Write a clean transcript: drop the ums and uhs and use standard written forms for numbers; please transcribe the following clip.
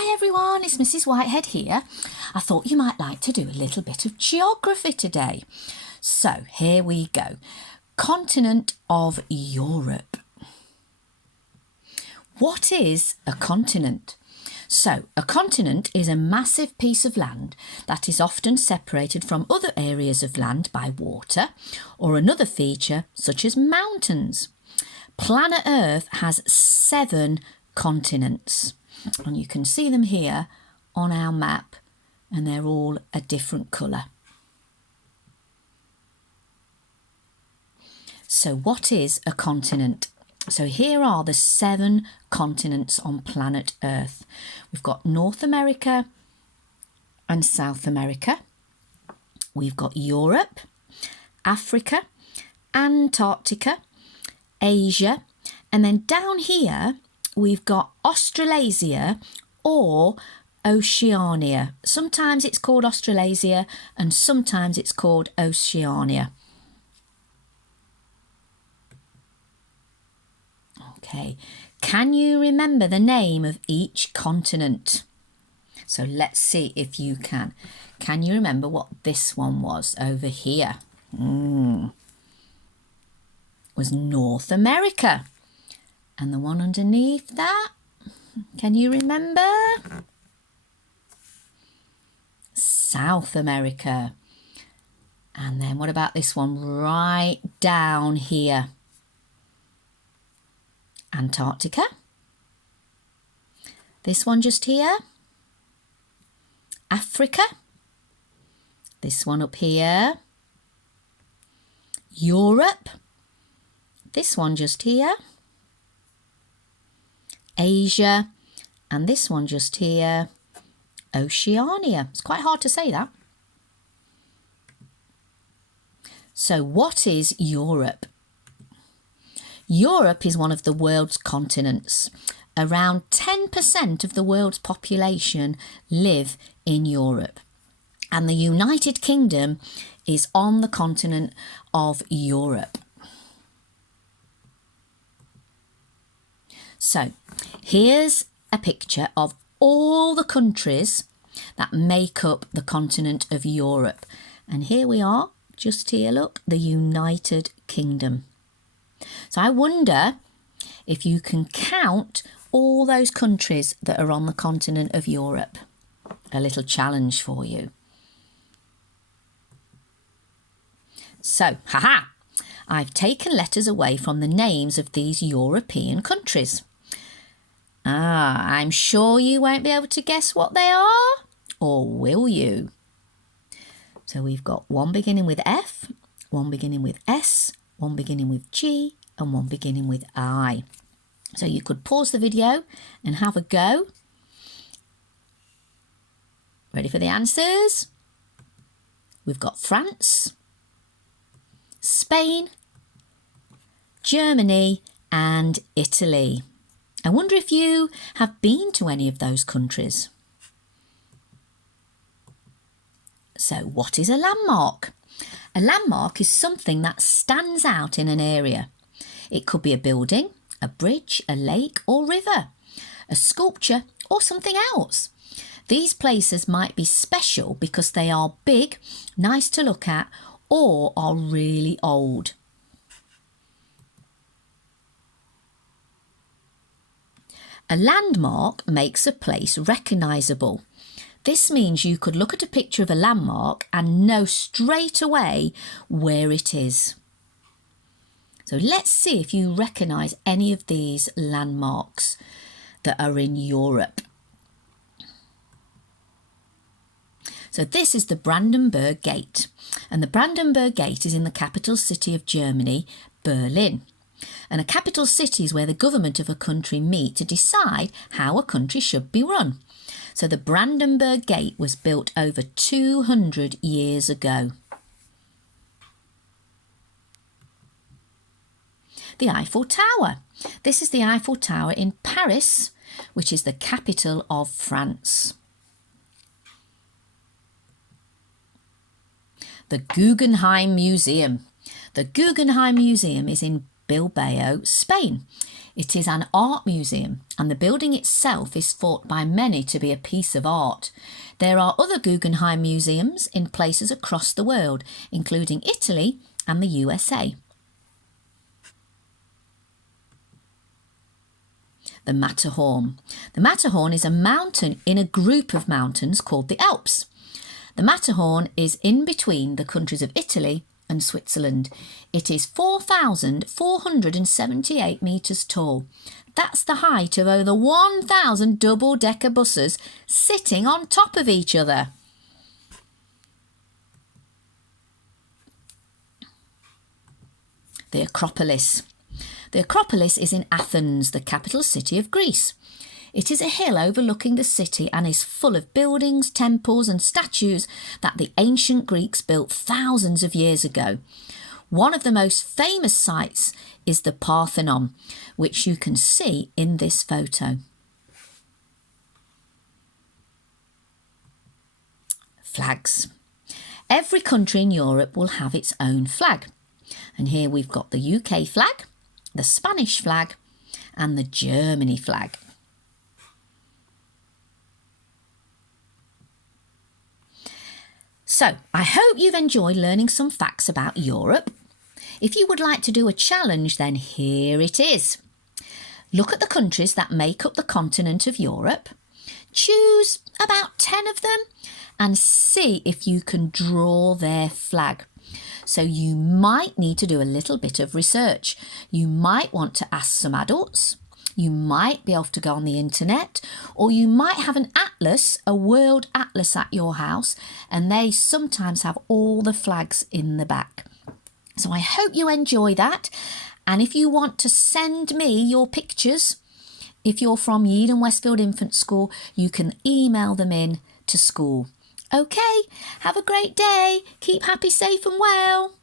Hi everyone, it's Mrs. Whitehead here. I thought you might like to do a little bit of geography today. So here we go. Continent of Europe. What is a continent? So a continent is a massive piece of land that is often separated from other areas of land by water or another feature such as mountains. Planet Earth has 7 continents. And you can see them here on our map, and they're all a different colour. So what is a continent? So here are the 7 continents on planet Earth. We've got North America and South America. We've got Europe, Africa, Antarctica, Asia, and then down here we've got Australasia or Oceania. Sometimes it's called Australasia and sometimes it's called Oceania. Okay, can you remember the name of each continent? So let's see if you can. Can you remember what this one was over here? Was North America. And the one underneath that, can you remember? South America. And then what about this one right down here? Antarctica. This one just here. Africa. This one up here. Europe. This one just here. Asia, and this one just here, Oceania. It's quite hard to say that. So what is Europe? Europe is one of the world's continents. Around 10% of the world's population live in Europe. And the United Kingdom is on the continent of Europe. So here's a picture of all the countries that make up the continent of Europe. And here we are, just here, look, the United Kingdom. So I wonder if you can count all those countries that are on the continent of Europe. A little challenge for you. So, I've taken letters away from the names of these European countries. I'm sure you won't be able to guess what they are, or will you? So we've got one beginning with F, one beginning with S, one beginning with G, and one beginning with I. So you could pause the video and have a go. Ready for the answers? We've got France, Spain, Germany, and Italy. I wonder if you have been to any of those countries. So what is a landmark? A landmark is something that stands out in an area. It could be a building, a bridge, a lake or river, a sculpture or something else. These places might be special because they are big, nice to look at, or are really old. A landmark makes a place recognisable. This means you could look at a picture of a landmark and know straight away where it is. So let's see if you recognise any of these landmarks that are in Europe. So this is the Brandenburg Gate, and the Brandenburg Gate is in the capital city of Germany, Berlin. And a capital city is where the government of a country meet to decide how a country should be run. So the Brandenburg Gate was built over 200 years ago. The Eiffel Tower. This is the Eiffel Tower in Paris, which is the capital of France. The Guggenheim Museum. The Guggenheim Museum is in Bilbao, Spain. It is an art museum, and the building itself is thought by many to be a piece of art. There are other Guggenheim museums in places across the world, including Italy and the USA. The Matterhorn. The Matterhorn is a mountain in a group of mountains called the Alps. The Matterhorn is in between the countries of Italy and Switzerland. It is 4,478 metres tall. That's the height of over 1,000 double-decker buses sitting on top of each other. The Acropolis. The Acropolis is in Athens, the capital city of Greece. It is a hill overlooking the city and is full of buildings, temples and statues that the ancient Greeks built thousands of years ago. One of the most famous sites is the Parthenon, which you can see in this photo. Flags. Every country in Europe will have its own flag. And here we've got the UK flag, the Spanish flag and the Germany flag. So, I hope you've enjoyed learning some facts about Europe. If you would like to do a challenge, then here it is. Look at the countries that make up the continent of Europe. Choose about 10 of them and see if you can draw their flag. So you might need to do a little bit of research. You might want to ask some adults. You might be able to go on the internet, or you might have an atlas, a world atlas at your house, and they sometimes have all the flags in the back. So I hope you enjoy that. And if you want to send me your pictures, if you're from Yeadon Westfield Infant School, you can email them in to school. Okay, have a great day. Keep happy, safe and well.